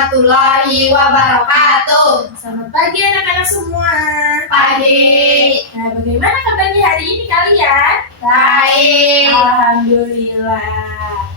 warahmatullahi wabarakatuh. Selamat pagi anak-anak semua. Pagi. Nah, bagaimana kabarnya hari ini kalian? Baik. Alhamdulillah.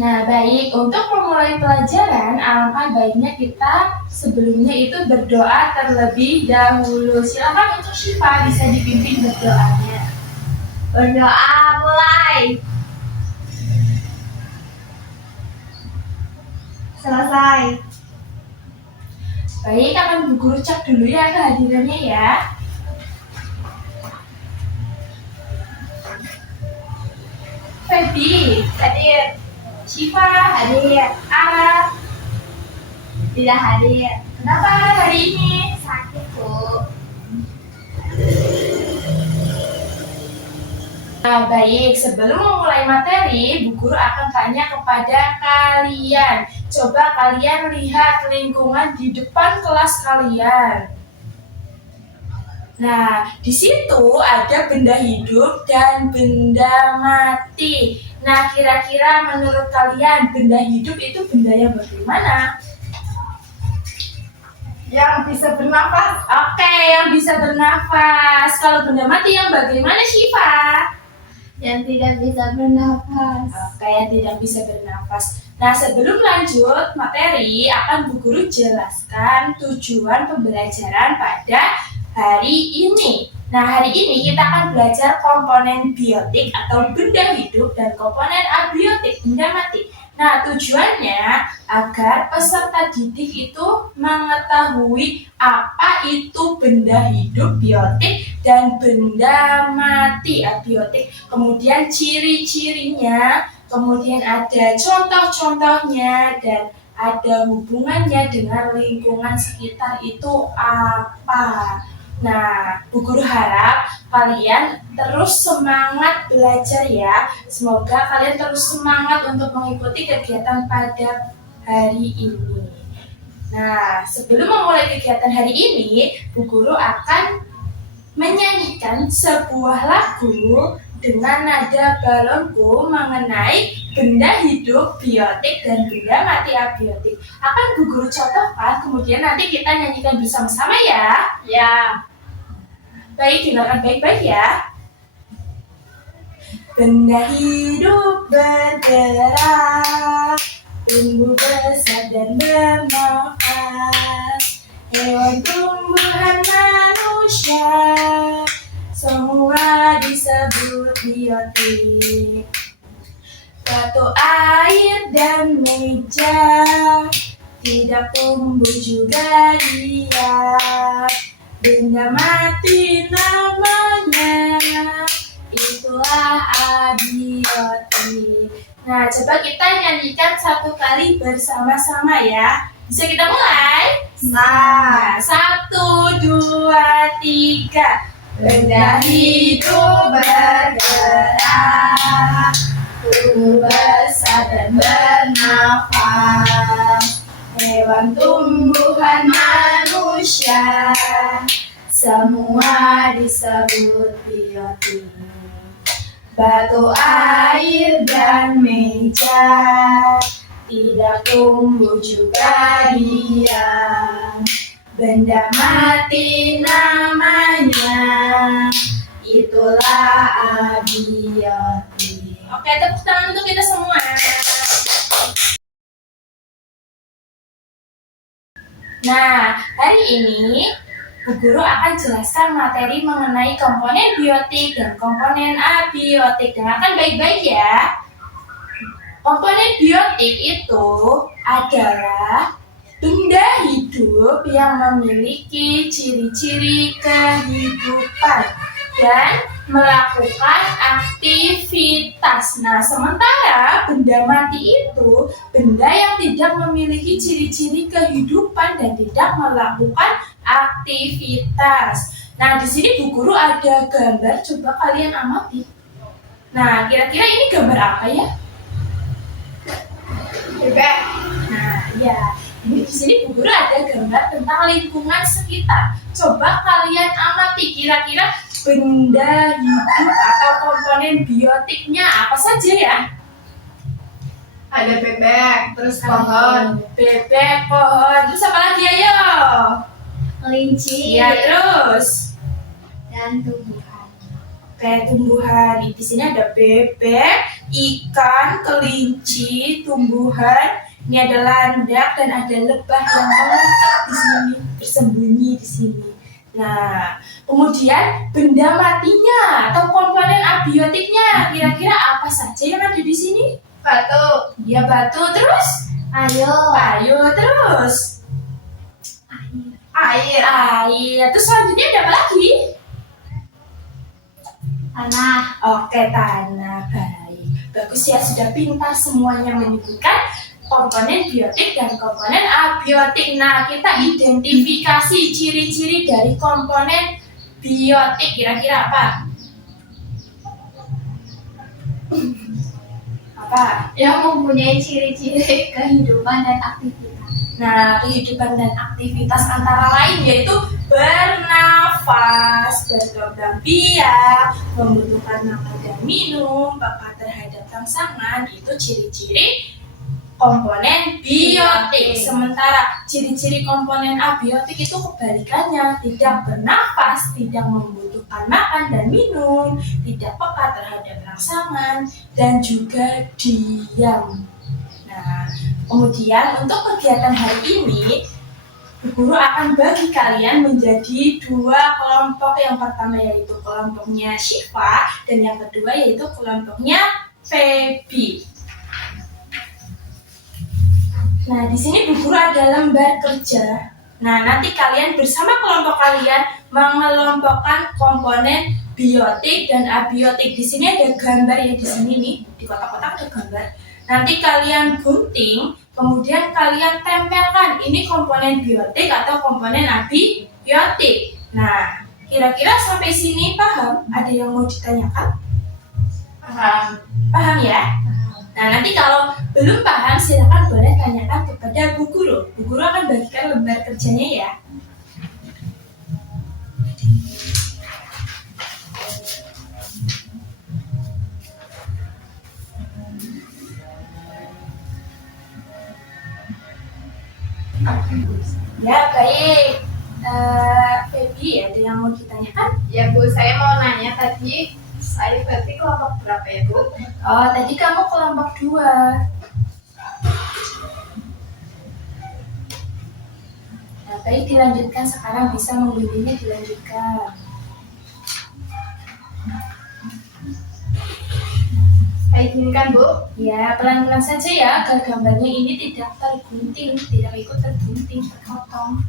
Nah, baik, untuk memulai pelajaran, alangkah baiknya kita sebelumnya itu berdoa terlebih dahulu. Silakan untuk Syifa bisa dipimpin berdoanya. Berdoa mulai. Selesai. Baik, akan Bu Guru cek dulu ya kehadirannya ya. Feby, Hadir. Syifa, Hadir. Ara, Tidak hadir. kenapa hari ini? Sakit, Bu. Nah, baik, sebelum memulai materi, Bu Guru akan tanya kepada kalian. Coba kalian lihat lingkungan di depan kelas kalian. Nah, di situ ada benda hidup dan benda mati. Nah, kira-kira menurut kalian benda hidup itu benda yang bagaimana? Yang bisa bernafas. Oke, yang bisa bernafas. Kalau benda mati yang bagaimana, Syifa? Yang tidak bisa bernafas. Oke, yang tidak bisa bernafas. Nah, sebelum lanjut materi, akan Bu Guru jelaskan tujuan pembelajaran pada hari ini. Nah, hari ini kita akan belajar komponen biotik atau benda hidup dan komponen abiotik, benda mati. Nah, tujuannya agar peserta didik itu mengetahui apa itu benda hidup biotik dan benda mati abiotik. Kemudian ciri-cirinya, kemudian ada contoh-contohnya, dan ada hubungannya dengan lingkungan sekitar itu apa. Nah, Bu Guru harap kalian terus semangat belajar ya. Semoga kalian terus semangat untuk mengikuti kegiatan pada hari ini. Nah, sebelum memulai kegiatan hari ini, Bu Guru akan menyanyikan sebuah lagu dengan nada balonku mengenai benda hidup biotik dan benda mati abiotik. Akan Bu Guru contohkan, kemudian nanti kita nyanyikan bersama-sama ya. Ya. Baik, dengarkan baik-baik ya. Benda hidup bergerak, tumbuh besar dan bernafas. Hewan, tumbuhan, manusia, semua disebut biotik. Batu, air, dan meja tidak tumbuh juga dia. Benda mati namanya, itulah abiotik. Nah, coba kita nyanyikan satu kali bersama-sama ya. Bisa kita mulai? Nah, 1, 2, 3. Benda hidup bergerak, tumbuh besar dan bernafas. Hewan, tumbuhan, manusia, semua disebut biotik. Batu, air, dan meja tidak tumbuh juga dia. Benda mati namanya, itulah abiotik. Oke, tepuk tangan untuk kita semua. Nah, hari ini Bu Guru akan jelaskan materi mengenai komponen biotik dan komponen abiotik. Dengarkan baik-baik ya. Komponen biotik itu adalah benda hidup yang memiliki ciri-ciri kehidupan dan melakukan aktivitas. Nah, sementara benda mati itu benda yang tidak memiliki ciri-ciri kehidupan dan tidak melakukan aktivitas. Nah, di sini Bu Guru ada gambar, coba kalian amati. Nah, kira-kira ini gambar apa ya? Bebek. Nah, ya. Di sini Bu Guru ada gambar tentang lingkungan sekitar. Coba kalian amati kira-kira benda hidup atau komponen biotiknya apa saja ya? Ada bebek, terus pohon. Bebek, pohon. Terus apa lagi ayo? Kelinci. Iya, terus. Dan tumbuhan. Oke, tumbuhan. Di sini ada bebek, ikan, kelinci, tumbuhan. Ini ada landak dan ada lebah yang melekat di sini, bersembunyi di sini. Nah, kemudian benda matinya atau komponen abiotiknya kira-kira apa saja yang ada di sini? Batu. Ya, batu. Terus? Ayo, terus? Air. Air. Terus selanjutnya ada apa lagi? Tanah. Oke, tanah. Baik. Bagus ya, sudah pintar semuanya menyebutkan komponen biotik dan komponen abiotik. Nah, kita identifikasi ciri-ciri dari komponen biotik. Kira-kira apa? Apa? Yang mempunyai ciri-ciri kehidupan dan aktivitas. Nah, kehidupan dan aktivitas antara lain yaitu bernafas, berkembang biak, membutuhkan makan dan minum, peka terhadap rangsangan, itu ciri-ciri komponen biotik. Sementara ciri-ciri komponen abiotik itu kebalikannya, tidak bernafas, tidak membutuhkan makan dan minum, tidak peka terhadap rangsangan, dan juga diam. Nah, kemudian untuk kegiatan hari ini, Bu Guru akan bagi kalian menjadi dua kelompok. Yang pertama yaitu kelompoknya Syifa dan yang kedua yaitu kelompoknya Feby. Nah, di sini Bu Guru ada lembar kerja. Nah, nanti kalian bersama kelompok kalian mengelompokkan komponen biotik dan abiotik. Di sini ada gambar ya, di sini nih, di kotak-kotak ada gambar. Nanti kalian gunting, kemudian kalian tempelkan ini komponen biotik atau komponen abiotik. Nah, kira-kira sampai sini paham? Ada yang mau ditanyakan? Paham. Paham ya? Nah, nanti kalau belum paham, silakan boleh tanyakan kepada Bu Guru. Bu Guru akan bagikan lembar kerjanya ya. Ya, baik. Feby, ada yang mau ditanyakan? Ya Bu, saya mau nanya tadi, saya berarti kelompok berapa ya Bu? Oh, tadi kamu kelompok 2. Nah, baik, dilanjutkan sekarang, bisa membimbingnya dilanjutkan. Kayak gini kan Bu? Ya, pelan-pelan saja ya, agar gambarnya ini tidak tergunting, tidak ikut tergunting, terpotong.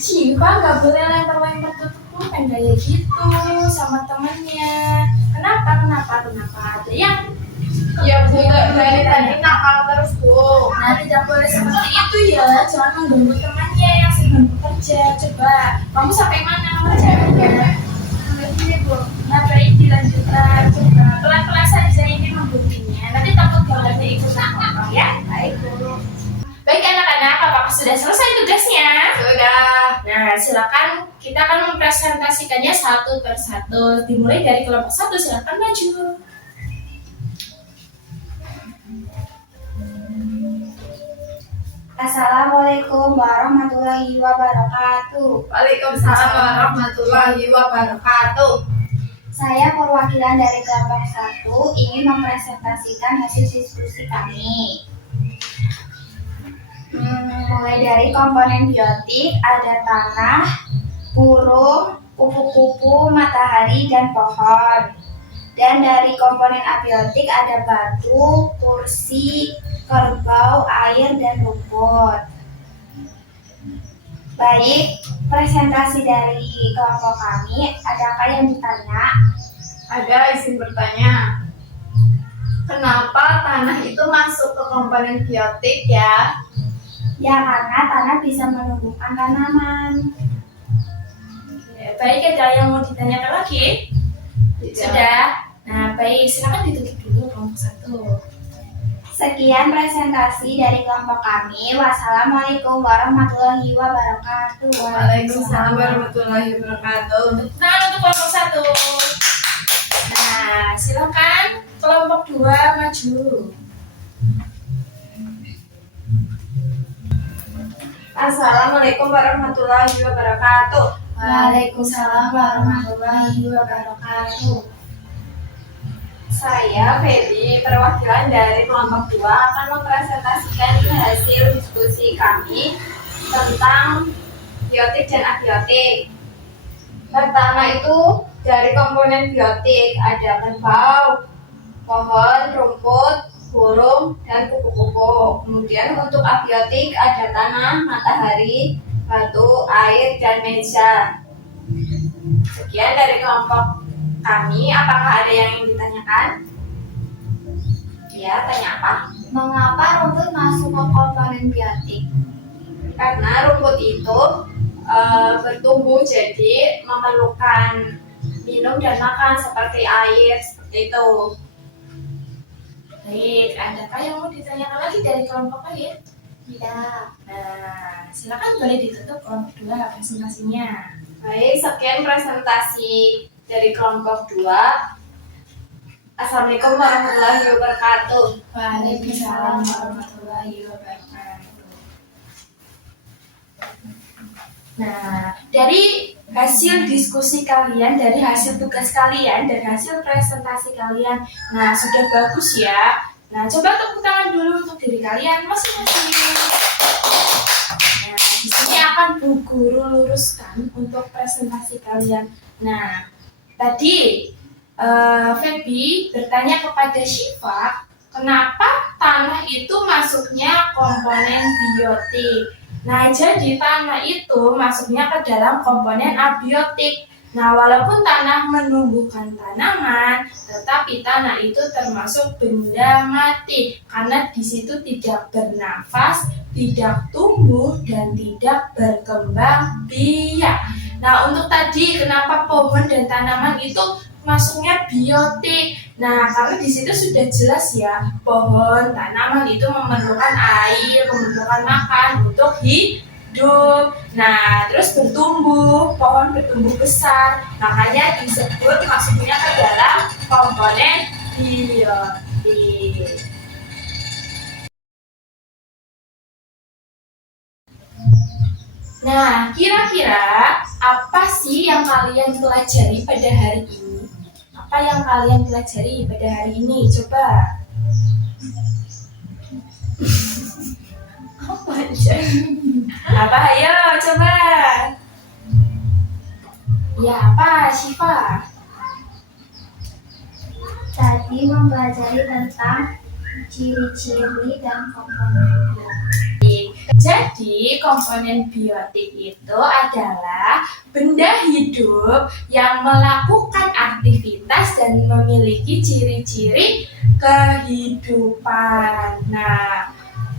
Syifa nggak boleh lempar-lempar tutup pulpen kayak gitu sama temennya. Kenapa? Ada yang Ya Bu, dari tadi nakal terus Bu. Nah, tidak boleh seperti itu ya, jangan mengganggu temannya yang sedang bekerja. Coba, kamu sampai mana mengerjakannya? Sampai sini Bu. Nah, baik, dilanjutkan. Coba, pelan-pelan saja ini membuktinya. Nanti takut gambarnya ikut ngomong ya. Baik, Bu. Baik anak-anak, apakah sudah selesai tugasnya? Sudah. Nah, silakan kita akan mempresentasikannya satu per satu. Dimulai dari kelompok 1, silakan maju. Assalamualaikum warahmatullahi wabarakatuh. Waalaikumsalam warahmatullahi wabarakatuh. Saya perwakilan dari kelompok 1 ingin mempresentasikan hasil diskusi kami. Mulai dari komponen biotik ada tanah, burung, kupu-kupu, matahari, dan pohon. Dan dari komponen abiotik ada batu, kursi, kerbau, air, dan rumput. Baik, presentasi dari kelompok kami, adakah yang ditanya? Ada, izin bertanya. Kenapa tanah itu masuk ke komponen biotik ya? Ya, karena tanah bisa menumbuhkan tanaman. Ya, baik, ada yang mau ditanyakan lagi? Sudah? Nah, baik, silakan ditutup dulu kelompok 1. Sekian presentasi dari kelompok kami. Wassalamualaikum warahmatullahi wabarakatuh. Waalaikumsalam warahmatullahi wabarakatuh. Nah, untuk kelompok 1. Nah, silakan kelompok 2 maju. Assalamualaikum warahmatullahi wabarakatuh. Waalaikumsalam warahmatullahi wabarakatuh. Saya Feby, perwakilan dari kelompok 2 akan mempresentasikan hasil diskusi kami tentang biotik dan abiotik. Pertama itu dari komponen biotik ada kerbau, pohon, rumput, burung, dan kupu-kupu. Kemudian untuk abiotik ada tanah, matahari, batu, air, dan meja. Sekian dari kelompok kami. Apakah ada yang ingin ditanyakan? Ya, tanya apa? Mengapa rumput masuk ke komponen biotik? Karena rumput itu bertumbuh, jadi memerlukan minum dan makan seperti air, seperti itu. Baik, adakah yang mau ditanyakan lagi dari kelompok lain? Tidak. Nah, silakan boleh ditutup kelompok 2 presentasinya. Baik, sekian presentasi dari kelompok 2. Assalamualaikum warahmatullahi wabarakatuh. Waalaikumsalam warahmatullahi wabarakatuh. Nah, dari hasil diskusi kalian, dari hasil tugas kalian, dari hasil presentasi kalian, nah sudah bagus ya. Nah, coba tepuk tangan dulu untuk diri kalian masing-masing. Nah, di sini akan Bu Guru luruskan untuk presentasi kalian. Nah, tadi Feby bertanya kepada Syifa, kenapa tanah itu masuknya komponen biotik? Nah, jadi tanah itu masuknya ke dalam komponen abiotik. Nah, walaupun tanah menumbuhkan tanaman, tetapi tanah itu termasuk benda mati karena di situ tidak bernafas, tidak tumbuh, dan tidak berkembang biak. Nah, untuk tadi kenapa pohon dan tanaman itu masuknya biotik? Nah, karena di situ sudah jelas ya, pohon, tanaman itu memerlukan air, memerlukan makan untuk hidup. Nah, terus bertumbuh, pohon bertumbuh besar, makanya disebut masuknya ke dalam komponen biotik. Nah, kira-kira apa sih yang kalian pelajari pada hari ini? Apa yang kalian pelajari pada hari ini? Coba. Apa aja? Apa? Ayo, coba. Ya, apa, Syifa? Tadi mempelajari tentang ciri-ciri dan komponen biotik. Jadi, komponen biotik itu adalah benda hidup yang melakukan aktivitas dan memiliki ciri-ciri kehidupan. Nah,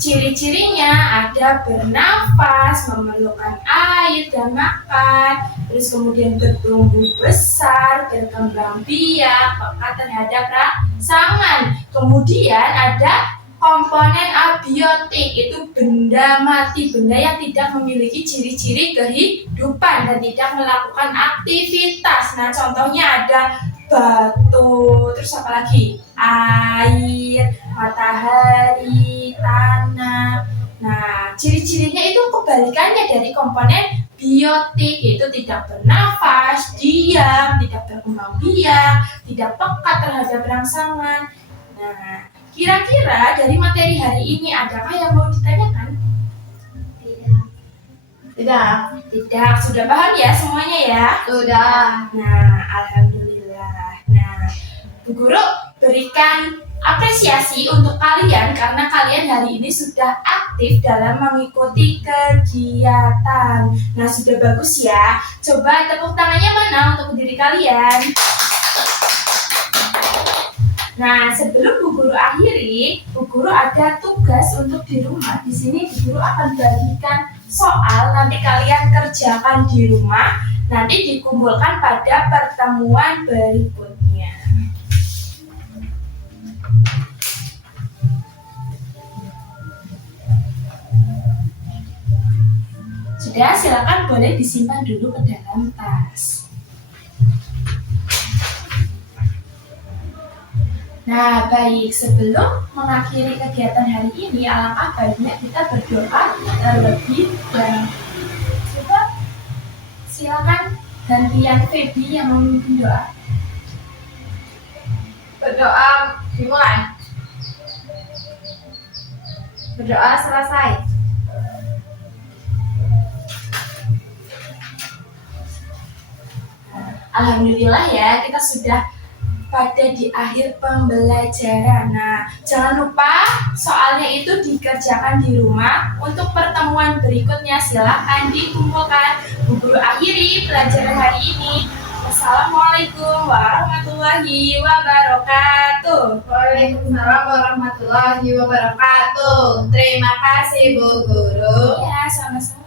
ciri-cirinya ada bernafas, memerlukan air dan makan, terus kemudian bertumbuh besar, berkembang biak, peka terhadap rangsangan. Kemudian ada komponen abiotik, itu benda mati, benda yang tidak memiliki ciri-ciri kehidupan dan tidak melakukan aktivitas. Nah, contohnya ada batu, terus apa lagi? Air, matahari, tanah. Nah, ciri-cirinya itu kebalikannya dari komponen biotik, yaitu tidak bernafas, diam, tidak berkembang biak, tidak peka terhadap rangsangan. Nah, kira-kira dari materi hari ini adakah yang mau ditanyakan? Tidak. Tidak, sudah paham ya semuanya ya? Sudah. Nah, alhamdulillah. Nah, Bu Guru berikan apresiasi untuk kalian karena kalian hari ini sudah aktif dalam mengikuti kegiatan. Nah, sudah bagus ya. Coba tepuk tangannya mana untuk diri kalian? Nah, sebelum Bu Guru akhiri, Bu Guru ada tugas untuk di rumah. Di sini Bu Guru akan bagikan soal, nanti kalian kerjakan di rumah, nanti dikumpulkan pada pertemuan berikutnya. Sudah, silakan boleh disimpan dulu ke dalam tas. Nah, baik, sebelum mengakhiri kegiatan hari ini, alangkah baiknya kita berdoa terlebih dahulu. Coba silakan gantian Feby yang memimpin doa. Berdoa dimulai. Berdoa selesai. Alhamdulillah ya, kita sudah pada di akhir pembelajaran. Nah, jangan lupa soalnya itu dikerjakan di rumah. Untuk pertemuan berikutnya silakan dikumpulkan. Bu Guru akhiri pelajaran hari ini. Wassalamualaikum warahmatullahi wabarakatuh. Waalaikumsalam warahmatullahi wabarakatuh. Terima kasih Bu Guru. Ya, sama-sama.